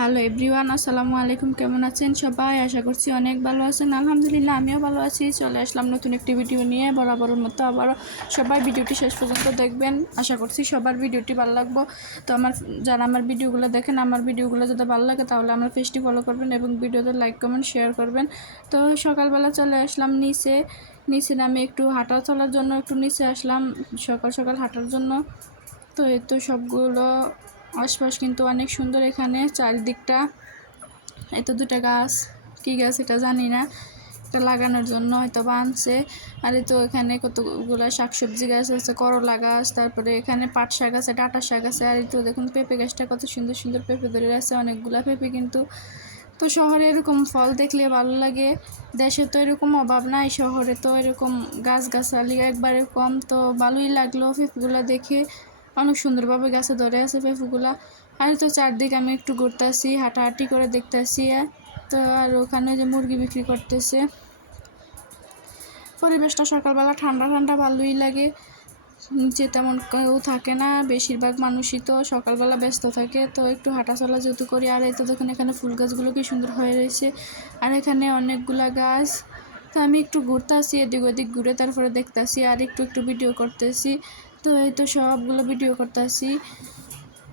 Hello everyone, আসসালামু আলাইকুম। কেমন আছেন সবাই? আশা করছি অনেক ভালো আছেন। আলহামদুলিল্লাহ আমিও ভালো আছি। চলে আসলাম নতুন একটি ভিডিও নিয়ে। বরাবরের মতো আবারও সবাই ভিডিওটি শেষ পর্যন্ত দেখবেন। আশা করছি সবার ভিডিওটি ভালো লাগবে। তো যারা আমার ভিডিওগুলো দেখেন, আমার ভিডিওগুলো যদি ভালো লাগে তাহলে আমার পেজটি ফলো করবেন এবং ভিডিওতে লাইক কমেন্ট শেয়ার করবেন। তো সকালবেলা চলে আসলাম নিচে নামে একটু হাঁটা চলার জন্য একটু নিচে আসলাম সকাল সকাল হাঁটার জন্য। তো এই তো সবগুলো আশপাশ কিন্তু অনেক সুন্দর। এখানে চারিদিকটা এত দুটা গাছ, কি গাছ এটা জানি না, এটা লাগানোর জন্য হয়তো বানছে। আর এই তো এখানে কতগুলো শাকসবজি গাছ আছে, করলা গাছ, তারপরে এখানে পাট শাক আছে, ডাঁটা শাক আছে। আর এই তো দেখুন পেঁপে গাছটা কত সুন্দর সুন্দর পেঁপে ধরে আছে, অনেকগুলা পেঁপে কিন্তু। তো শহরে এরকম ফল দেখলে ভালো লাগে, দেশে তো এরকম অভাব নাই, শহরে তো এরকম গাছগাছালি একবারে কম। তো ভালোই লাগলো পেঁপেগুলো দেখে, অনেক সুন্দরভাবে গাছে ধরে আছে পেঁপেগুলা। আর তো চারদিকে আমি একটু ঘুরতেছি, হাঁটাহাঁটি করে দেখতেছি। তো আর ওখানে যে মুরগি বিক্রি করতেছে। পরিবেশটা সকালবেলা ঠান্ডা ঠান্ডা ভালোই লাগে, যে তেমন কেউ থাকে না, বেশিরভাগ মানুষই তো সকালবেলা ব্যস্ত থাকে। তো একটু হাঁটাচলা যেহেতু করি। আর এই তো দেখুন এখানে ফুল গাছগুলো কি সুন্দর হয়ে রয়েছে, আর এখানে অনেকগুলা গাছ। তো আমি একটু ঘুরতে আসি, এদিক ওদিক ঘুরে তারপরে দেখতেছি আর একটু ভিডিও করতেছি। তো এই তো সবগুলো ভিডিও করতেছি।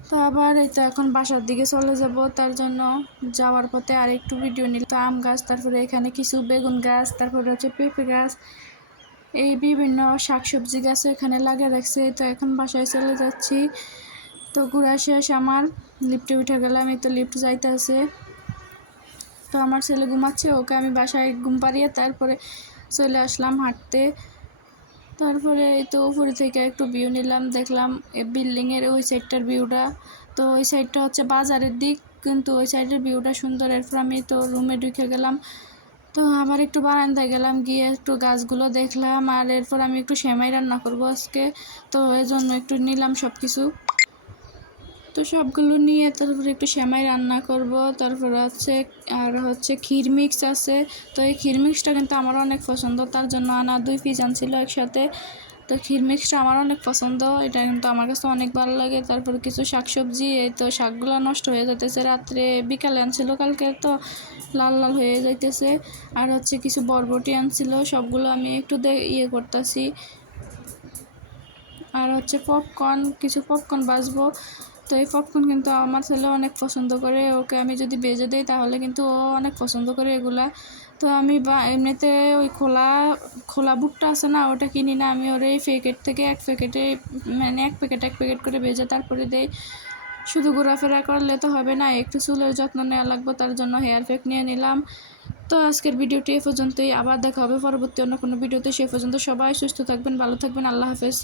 তো আবার এই তো এখন বাসার দিকে চলে যাব, তার জন্য যাওয়ার পথে আর একটু ভিডিও নিলাম। তো আম গাছ, তারপরে এখানে কিছু বেগুন গাছ, তারপরে হচ্ছে পেঁপে গাছ, এই বিভিন্ন শাকসবজি গাছ এখানে লাগিয়ে রাখছে। তো এখন বাসায় চলে যাচ্ছি। তো ঘুরে শেষ আমার, লিফটে উঠে গেলাম, এই তো লিফট যাইতেছে। তো আমার ছেলে ঘুমাচ্ছে, ওকে আমি বাসায় ঘুম পাড়িয়ে তারপরে চলে আসলাম হাঁটতে। তারপরে এই তো উপরে থেকে একটু ভিউ নিলাম, দেখলাম বিল্ডিংয়ের ওই সাইডটার ভিউটা। তো ওই সাইডটা হচ্ছে বাজারের দিক, কিন্তু ওই সাইডের ভিউটা সুন্দর। এরপর আমি তো রুমে ঢুকে গেলাম। তো আবার একটু বারান্দায় গেলাম, গিয়ে একটু গাছগুলো দেখলাম। আর এরপর আমি একটু সেমাই রান্না করবো আজকে, তো এই জন্য একটু নিলাম সব কিছু। তো সবগুলো নিয়ে তারপরে একটু সেমাই রান্না করব। তারপরে হচ্ছে ক্ষীর মিক্স আছে। তো এই ক্ষীর মিক্সটা কিন্তু আমার অনেক পছন্দ, তার জন্য আনা 2 পিস আনছিল একসাথে। তো ক্ষীর মিক্সটা আমার অনেক পছন্দ, এটা কিন্তু আমার কাছে অনেক ভালো লাগে। তারপরে কিছু শাকসবজি, এই তো শাকগুলো নষ্ট হয়ে যাইতেছে, রাত্রে বিকালে আনছিল কালকে, তো লাল লাল হয়ে যাইতেছে। আর হচ্ছে কিছু বরবটি আনছিল, সবগুলো আমি একটু করতেছি। আর হচ্ছে কিছু পপকর্ন ভাজবো। তো এই পপকর্ন কিন্তু আমার ছেলে অনেক পছন্দ করে, ওকে আমি যদি ভেজে দিই তাহলে কিন্তু ও অনেক পছন্দ করে এগুলা। তো আমি এমনিতে ওই খোলা ভুট্টা আছে না, ওটা কিনি না, আমি ওর এই প্যাকেট থেকে এক প্যাকেট করে ভেজে তারপরে দেই। শুধু ঘোরাফেরা করলে তো হবে না, একটু চুলের যত্ন নেওয়া লাগবে, তার জন্য হেয়ার প্যাক নিয়ে নিলাম। তো আজকের ভিডিওটি এ পর্যন্তই, আবার দেখা হবে পরবর্তী অন্য কোনো ভিডিওতে। সে পর্যন্ত সবাই সুস্থ থাকবেন, ভালো থাকবেন, আল্লাহ হাফেজ।